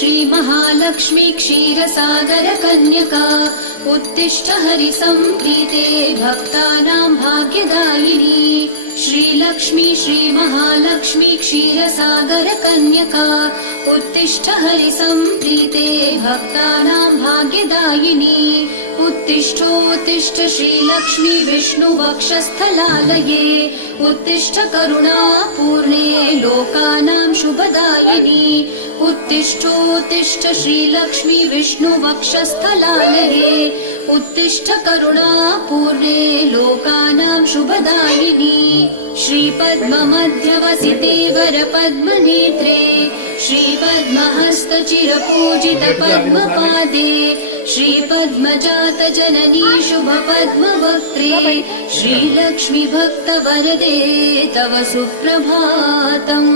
श्रीमहालक्ष्मी क्षीरसागर कन्यका उत्तिष्ठ हरिसम्प्रीते भक्तानां भाग्यदायिनी श्रीलक्ष्मी श्रीमहालक्ष्मी क्षीरसागर कन्यका उत्तिष्ठ हरिसम्प्रीते भक्तानां भाग्यदायिनी उत्तिष्ठोत्तिष्ठ श्रीलक्ष्मी विष्णुवक्षस्थलालये उत्तिष्ठ करुणापूर्णे लोकानां शुभदायिनी उत्तिष्ठोत्तिष्ठ श्रीलक्ष्मी विष्णुवक्षस्थलालये उत्तिष्ठ करुणापूर्णे लोकानां शुभदायिनी श्रीपद्ममध्यवसिते वरपद्मनेत्रे श्रीपद्महस्तचिरपूजित पद्मपादे श्रीपद्मजात जननी शुभपद्मवक्त्रे श्रीलक्ष्मी भक्तवरदे तव सुप्रभातम्।